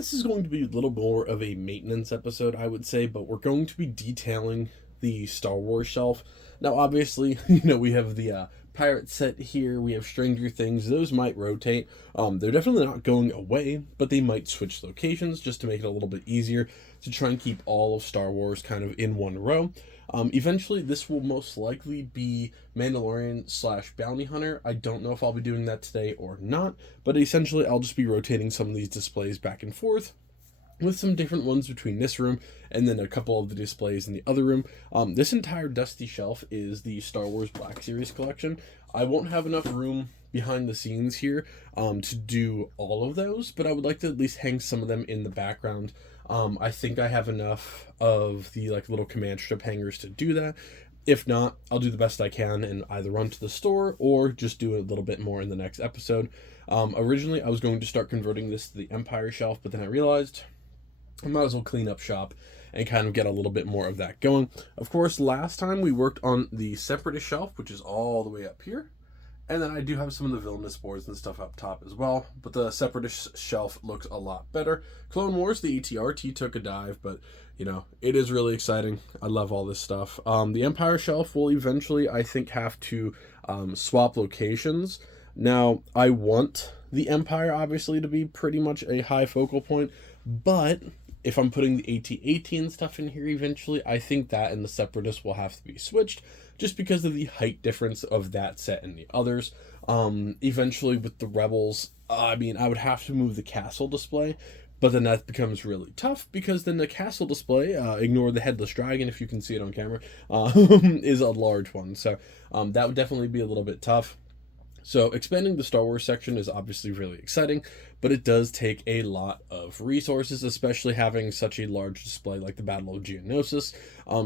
this is going to be a little more of a maintenance episode, I would say, but we're going to be detailing the Star Wars shelf. Now, obviously, we have the pirate set here, we have Stranger Things, those might rotate. They're definitely not going away, but they might switch locations just to make it a little bit easier to try and keep all of Star Wars kind of in one row. Eventually, this will most likely be Mandalorian / Bounty Hunter. I don't know if I'll be doing that today or not, but essentially I'll just be rotating some of these displays back and forth with some different ones between this room and then a couple of the displays in the other room. This entire dusty shelf is the Star Wars Black Series collection. I won't have enough room behind the scenes here to do all of those, but I would like to at least hang some of them in the background. I think I have enough of the little command strip hangers to do that. If not, I'll do the best I can and either run to the store or just do a little bit more in the next episode. Originally, I was going to start converting this to the Empire shelf, but then I realized I might as well clean up shop and kind of get a little bit more of that going. Of course, last time we worked on the Separatist shelf, which is all the way up here. And then I do have some of the Villainous boards and stuff up top as well. But the Separatist shelf looks a lot better. Clone Wars, the ETRT took a dive, but, it is really exciting. I love all this stuff. The Empire shelf will eventually, I think, have to swap locations. Now, I want the Empire, obviously, to be pretty much a high focal point. But if I'm putting the AT-AT and stuff in here eventually, I think that and the Separatist will have to be switched just because of the height difference of that set and the others. Eventually with the Rebels, I would have to move the castle display, but then that becomes really tough because then the castle display, ignore the headless dragon if you can see it on camera, is a large one. So that would definitely be a little bit tough. So expanding the Star Wars section is obviously really exciting, but it does take a lot of resources, especially having such a large display like the Battle of Geonosis.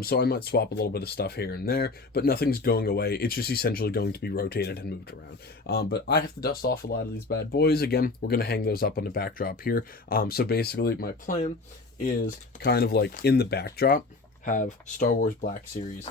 So I might swap a little bit of stuff here and there, but nothing's going away. It's just essentially going to be rotated and moved around. But I have to dust off a lot of these bad boys. Again, we're going to hang those up on the backdrop here. So basically my plan is kind of like in the backdrop, have Star Wars Black Series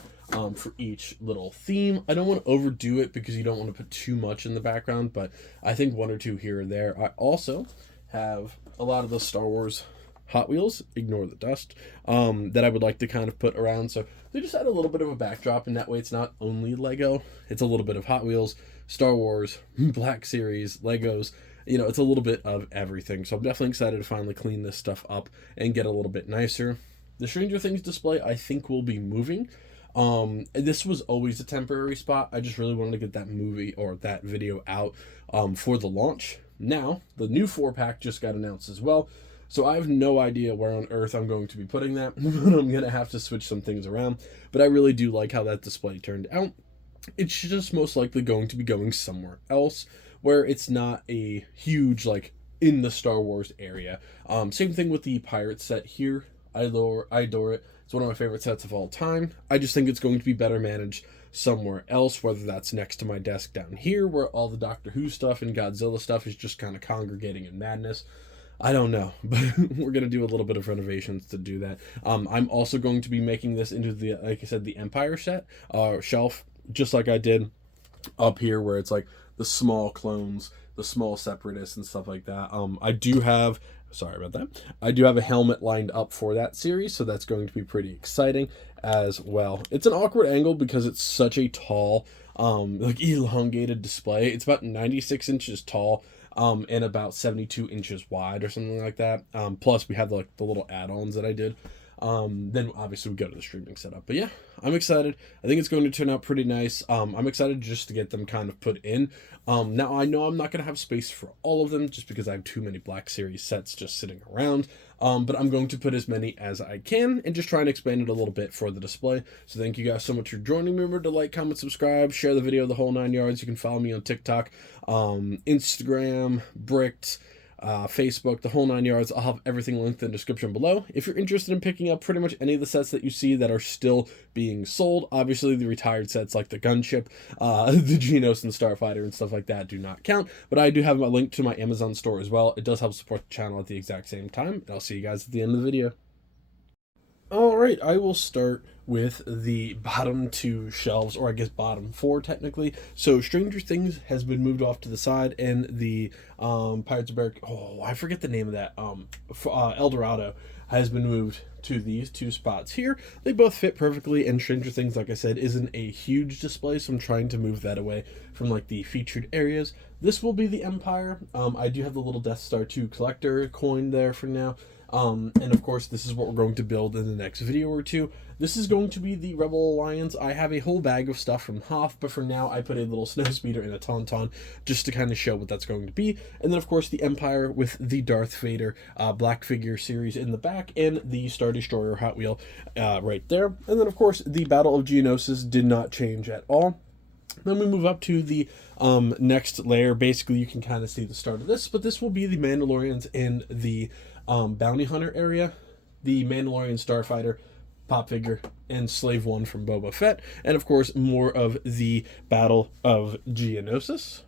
for each little theme. I don't want to overdo it because you don't want to put too much in the background, but I think one or two here or there. I also have a lot of the Star Wars Hot Wheels, ignore the dust, that I would like to kind of put around. So they just add a little bit of a backdrop, and that way it's not only Lego, it's a little bit of Hot Wheels, Star Wars, Black Series, Legos. It's a little bit of everything. So I'm definitely excited to finally clean this stuff up and get a little bit nicer. The Stranger Things display, I think, will be moving. This was always a temporary spot. I just really wanted to get that movie or that video out for the launch. Now, the new 4-pack just got announced as well. So I have no idea where on earth I'm going to be putting that. I'm going to have to switch some things around. But I really do like how that display turned out. It's just most likely going to be going somewhere else where it's not a huge, in the Star Wars area. Same thing with the pirate set here. I adore it. It's one of my favorite sets of all time. I just think it's going to be better managed somewhere else, whether that's next to my desk down here where all the Doctor Who stuff and Godzilla stuff is just kind of congregating in madness. I don't know, but we're going to do a little bit of renovations to do that. I'm also going to be making this into the, like I said, the Empire set shelf, just like I did up here where it's like the small clones, the small Separatists and stuff like that. Sorry about that. I do have a helmet lined up for that series, so that's going to be pretty exciting as well. It's an awkward angle because it's such a tall, elongated display. It's about 96 inches tall, and about 72 inches wide or something like that. Plus we have the little add-ons that I did. Then obviously we go to the streaming setup. But yeah, I'm excited. I think it's going to turn out pretty nice. I'm excited just to get them kind of put in. Now I know I'm not going to have space for all of them just because I have too many Black Series sets just sitting around. But I'm going to put as many as I can and just try and expand it a little bit for the display. So thank you guys so much for joining me. Remember to like, comment, subscribe, share the video, the whole 9 yards. You can follow me on TikTok, Instagram, Bricked, Facebook, the whole 9 yards. I'll have everything linked in the description below. If you're interested in picking up pretty much any of the sets that you see that are still being sold, obviously the retired sets like the Gunship, the Geonos and Starfighter and stuff like that do not count, but I do have a link to my Amazon store as well. It does help support the channel at the exact same time, and I'll see you guys at the end of the video. Alright, I will start with the bottom two shelves, or I guess bottom four technically. So Stranger Things has been moved off to the side, and the Pirates of Barracuda, I forget the name of that, El Dorado has been moved to these two spots here. They both fit perfectly, and Stranger Things, like I said, isn't a huge display, so I'm trying to move that away from like the featured areas. This will be the Empire. I do have the little Death Star 2 collector coin there for now. And of course, this is what we're going to build in the next video or two. This is going to be the Rebel Alliance. I have a whole bag of stuff from Hoth, but for now I put a little Snowspeeder and a Tauntaun just to kind of show what that's going to be. And then of course the Empire with the Darth Vader black figure series in the back, and the Star Destroyer Hot Wheel right there. And then of course the Battle of Geonosis did not change at all. Then we move up to the next layer. Basically, you can kind of see the start of this, but this will be the Mandalorians in the Bounty Hunter area, the Mandalorian Starfighter pop figure, and Slave One from Boba Fett, and of course more of the Battle of Geonosis.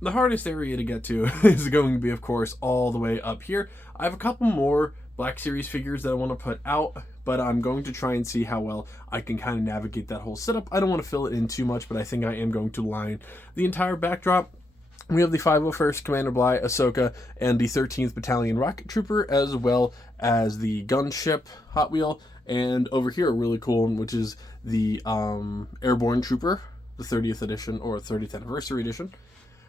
The hardest area to get to is going to be, of course, all the way up here. I have a couple more Black Series figures that I want to put out, but I'm going to try and see how well I can kind of navigate that whole setup. I don't want to fill it in too much, but I think I am going to line the entire backdrop. We have the 501st Commander Bly, Ahsoka, and the 13th Battalion Rocket Trooper, as well as the Gunship Hot Wheel, and over here a really cool one, which is the Airborne Trooper, the 30th edition, or 30th Anniversary edition.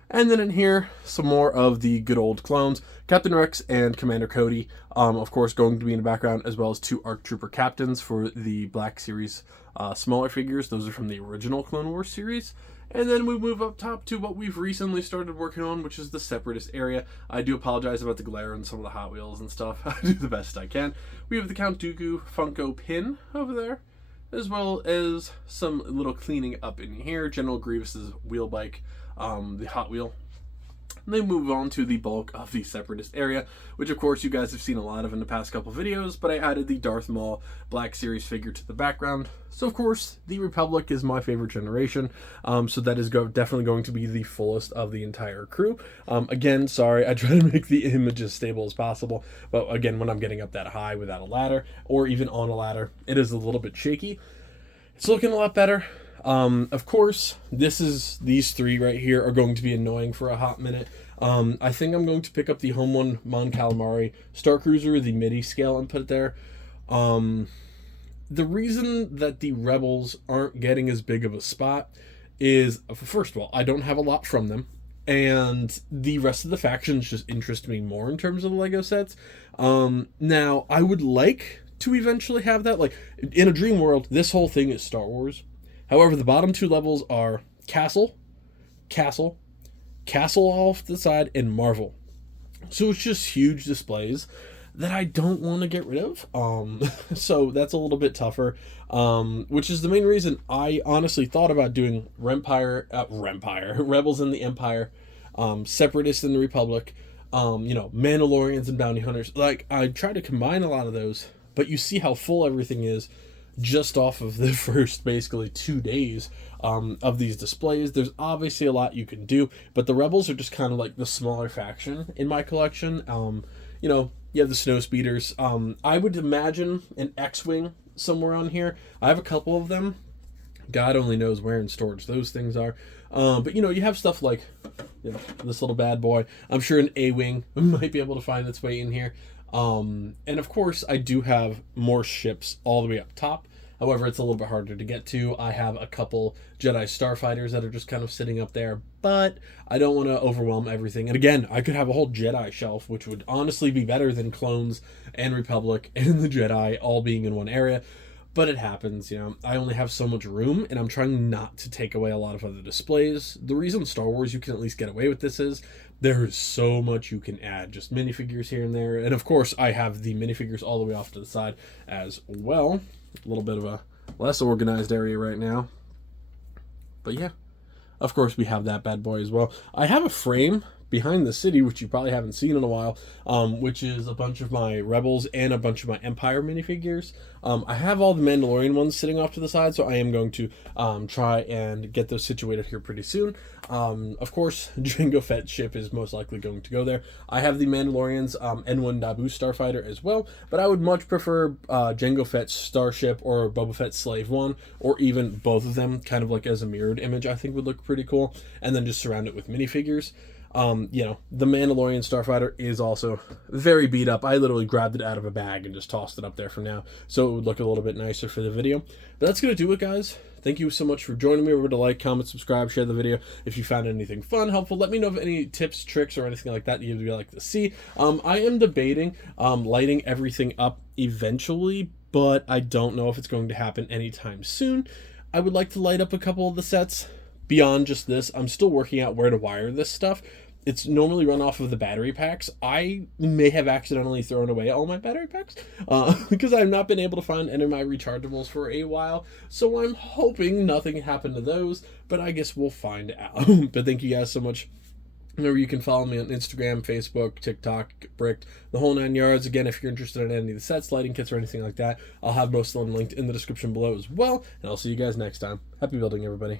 And then in here, some more of the good old clones, Captain Rex and Commander Cody, of course going to be in the background, as well as two ARC Trooper captains for the Black Series smaller figures. Those are from the original Clone Wars series. And then we move up top to what we've recently started working on, which is the Separatist area. I do apologize about the glare and some of the Hot Wheels and stuff. I do the best I can. We have the Count Dooku Funko pin over there, as well as some little cleaning up in here. General Grievous's wheel bike, the Hot Wheel. And then move on to the bulk of the Separatist area, which of course you guys have seen a lot of in the past couple videos, but I added the Darth Maul Black Series figure to the background. So of course, the Republic is my favorite generation, so that is definitely going to be the fullest of the entire crew. Again, sorry, I try to make the image as stable as possible, but again, when I'm getting up that high without a ladder, or even on a ladder, it is a little bit shaky. It's looking a lot better. Of course, these three right here are going to be annoying for a hot minute. I think I'm going to pick up the Home One Mon Calamari Star Cruiser, the MIDI scale, and put it there. The reason that the Rebels aren't getting as big of a spot is, first of all, I don't have a lot from them, and the rest of the factions just interest me more in terms of the Lego sets. Now, I would like to eventually have that. Like, in a dream world, this whole thing is Star Wars. However, the bottom two levels are Castle off the side, and Marvel. So it's just huge displays that I don't want to get rid of. So that's a little bit tougher, which is the main reason I honestly thought about doing Rebels in the Empire, Separatists in the Republic, Mandalorians and Bounty Hunters. Like, I try to combine a lot of those, but you see how full everything is just off of the first basically 2 days of these displays. There's obviously a lot you can do, but the Rebels are just kind of like the smaller faction in my collection. You have the Snowspeeders. I would imagine an X-Wing somewhere on here. I have a couple of them. God only knows where in storage those things are. But you have stuff like this little bad boy. I'm sure an A-Wing might be able to find its way in here. And of course, I do have more ships all the way up top. However, it's a little bit harder to get to. I have a couple Jedi Starfighters that are just kind of sitting up there, but I don't want to overwhelm everything. And again, I could have a whole Jedi shelf, which would honestly be better than Clones and Republic and the Jedi all being in one area. But it happens, I only have so much room, and I'm trying not to take away a lot of other displays. The reason Star Wars you can at least get away with this is there is so much you can add, just minifigures here and there. And of course, I have the minifigures all the way off to the side as well. A little bit of a less organized area right now. But yeah, of course we have that bad boy as well. I have a frame behind the city, which you probably haven't seen in a while, which is a bunch of my Rebels and a bunch of my Empire minifigures. I have all the Mandalorian ones sitting off to the side, so I am going to try and get those situated here pretty soon. Of course, Jango Fett's ship is most likely going to go there. I have the Mandalorian's N1 Naboo starfighter as well, but I would much prefer Jango Fett's starship or Boba Fett's Slave One, or even both of them, kind of like as a mirrored image. I think would look pretty cool, and then just surround it with minifigures. The Mandalorian starfighter is also very beat up. I literally grabbed it out of a bag and just tossed it up there for now, so it would look a little bit nicer for the video. But that's going to do it, guys. Thank you so much for joining me. Remember to like, comment, subscribe, share the video. If you found anything fun, helpful, let me know of any tips, tricks, or anything like that you'd like to see. I am debating lighting everything up eventually, but I don't know if it's going to happen anytime soon. I would like to light up a couple of the sets beyond just this. I'm still working out where to wire this stuff. It's normally run off of the battery packs. I may have accidentally thrown away all my battery packs because I've not been able to find any of my rechargeables for a while. So I'm hoping nothing happened to those, but I guess we'll find out. But thank you guys so much. Remember, you can follow me on Instagram, Facebook, TikTok, Bricked, the whole 9 yards. Again, if you're interested in any of the sets, lighting kits, or anything like that, I'll have most of them linked in the description below as well. And I'll see you guys next time. Happy building, everybody.